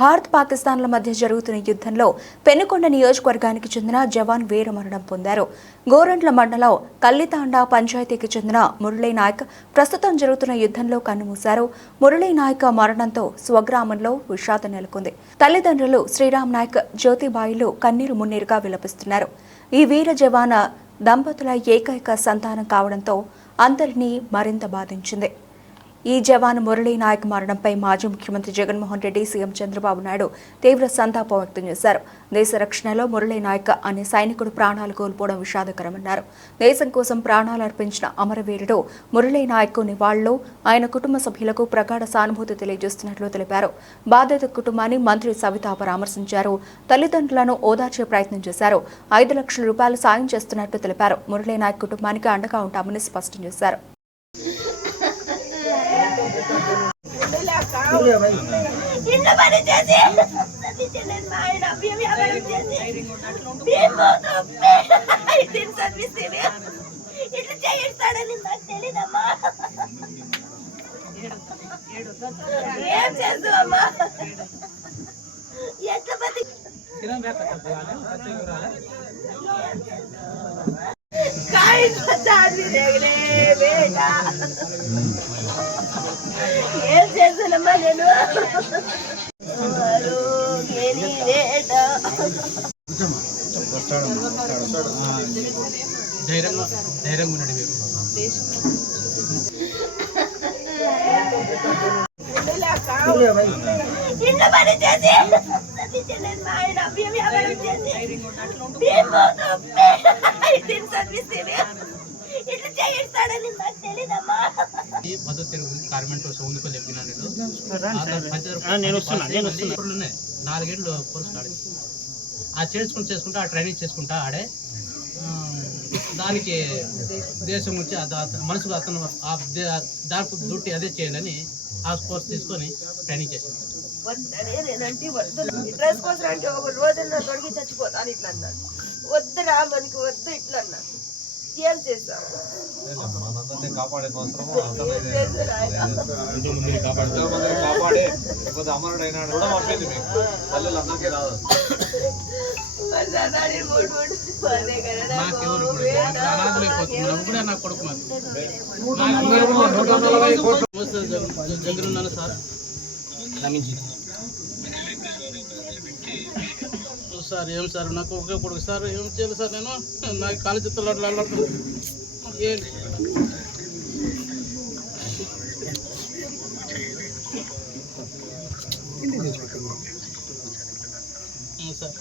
భారత్ పాకిస్తాన్ల మధ్య జరుగుతున్న యుద్ధంలో పెనుకొండ నియోజకవర్గానికి చెందిన జవాన్ వీరమరణం పొందారు. గోరంట్ల మండలం కల్లితాండా పంచాయతీకి చెందిన మురళీ నాయక్ ప్రస్తుతం జరుగుతున్న యుద్ధంలో కన్నుమూశారు. మురళీ నాయక్ మరణంతో స్వగ్రామంలో విషాదం నెలకొంది. తల్లిదండ్రులు శ్రీరామ్ నాయక్, జ్యోతిబాయిలు కన్నీరు మున్నీరుగా విలపిస్తున్నారు. ఈ వీర జవాన దంపతుల ఏకైక సంతానం కావడంతో అందరినీ మరింత బాధించింది. ఈ జవాన్ మురళీ నాయక్ మరణంపై మాజీ ముఖ్యమంత్రి జగన్మోహన్ రెడ్డి, సీఎం చంద్రబాబు నాయుడు తీవ్ర సంతాపం వ్యక్తం చేశారు. దేశ రక్షణలో మురళీ నాయక్ అనే సైనికుడు ప్రాణాలు కోల్పోవడం విషాదకరమన్నారు. దేశం కోసం ప్రాణాలు అర్పించిన అమరవీరుడు మురళీ నాయక్ నివాళులు ఆయన కుటుంబ సభ్యులకు ప్రగాఢ సానుభూతి తెలియజేస్తున్నట్లు తెలిపారు. బాధిత కుటుంబాన్ని మంత్రి సవిత పరామర్శించారు. తల్లిదండ్రులను ఓదార్చే ప్రయత్నం చేశారు. 5 లక్షల రూపాయలు సాయం చేస్తున్నట్లు తెలిపారు. మురళీ నాయక్ కుటుంబానికి అండగా ఉంటామని స్పష్టం చేశారు. ఏం చేశానమ్మా నేను ధైర్యంగా ఉన్నాడు మీరు. ఇంట్లో పని చేసి మా ఆయన వ్యాపారం చేసి ఇట్లా చేయిస్తాడని నాకు తెలీదమ్మా. మద్దతు తెలుగు కార్మెంట్ సౌందుకు చెప్పినా నేను 4 ఏళ్ళు కోర్సు ఆడి ఆ చేసుకుంటా ఆ ట్రైనింగ్ చేసుకుంటా ఆడే దానికి దేశం నుంచి మనసుకు అతను దానికి డ్యూటీ అదే చేయాలని ఆ కోర్స్ తీసుకొని ట్రైనింగ్ చేశాను. నేనంటే వద్దు డ్రెస్ కోసం అంటే ఒక రోజున తొడిగి చచ్చిపోతాను ఇట్లా అన్నాడు. వద్దురా మనకి వద్దు ఇట్లా అన్నాడు. ఏం చేస్తాం కాపాడే అమరుడైనాడు కూడా పంపింది మీకు తల్లులందరికీ రాదు. జగనున్నాను సార్ సార్ ఏం సార్ నాకు ఒకే కొడుకు సార్ ఏం చేయాలి సార్ నేను నాకు కాలేజీ చిత్రాలు ఏంటి సార్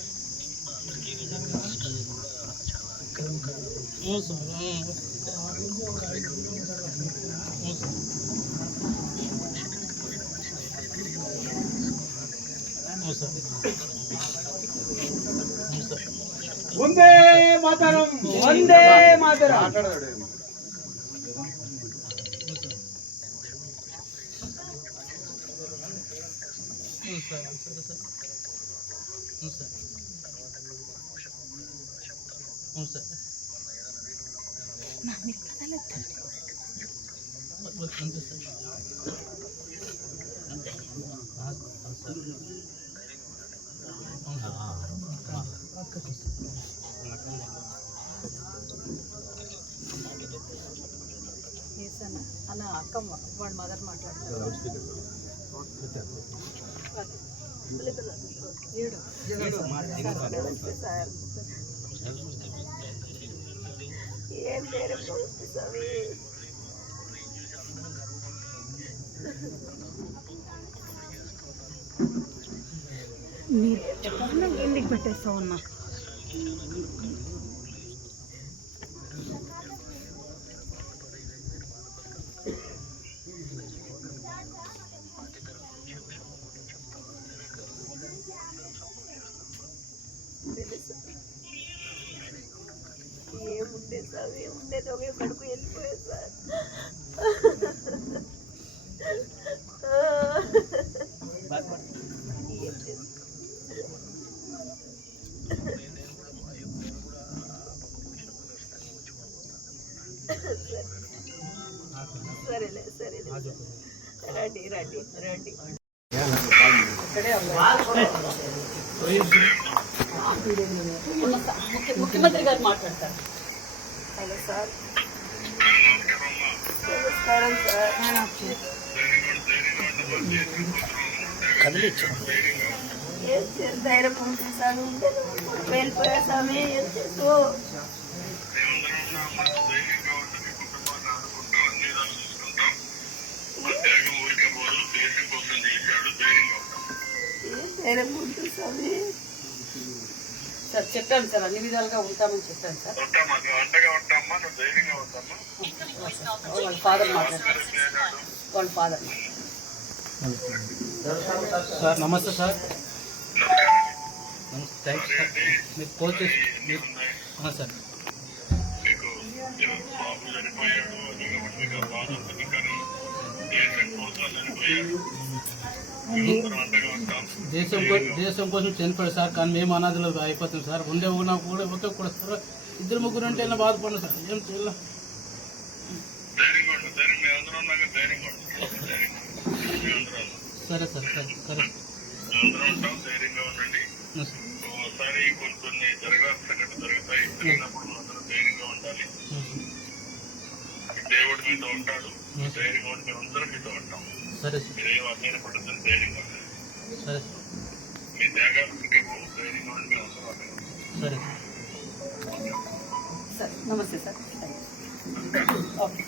వందే మాతరం, వందే మాతరం. అలా అక్క వాడు మదర్ మాట్లాడతారు. మీరు ఎక్కడన్నా ఎందుకు పెట్టేస్తా ఉన్నా ఏముండే సార్ ఏముండేది ఒకే కడుపు వెళ్ళిపోయేది సార్. ఏం చేస్తాం ముఖ్యమంత్రి గారు మాట్లాడతారు. హలో సార్, నమస్కారం సార్. ఏం చేయాలి, ధైర్యం ఉంటుంది సార్. వెళ్ళిపోయా స్వామి, ఏం చేస్తూ ధైర్యం ఉంటుంది స్వామి. సార్ చెప్పాను సార్, అన్ని విధాలుగా ఉంటామని చెప్పాను సార్. వాళ్ళ ఫాదర్ మాట్లాడతారు. వాళ్ళ ఫాదర్ సార్ నమస్తే సార్. Thanks sir. మీకు కాల్ చేసి సార్. దేశం కోసం చనిపోయాడు సార్, కానీ మేము అనాథలు అయిపోతాం సార్. ఉండే ఉన్నా కూడా ఒకే కూడా సార్, ఇద్దరు ముగ్గురు అంటే ఎలా బాధపడినా సార్, ఏం చేయాలి. సరే సార్, సరే సరే. ఒకసారి కొన్ని జరగాల్సిన జరుగుతాయి. జరిగినప్పుడు అందరూ ధైర్యంగా ఉండాలి. దేవుడు మీతో ఉంటాడు, ధైర్యంగా ఉండి మేము అందరం మీతో ఉంటాం. సరే మీరేం అన్యాయం పడుతుంది, ధైర్యంగా ఉండాలి. సరే మీ త్యాగాలకి ధైర్యంగా ఉండి మేము అందరం సరే. సార్. నమస్తే సార్. ఓకే.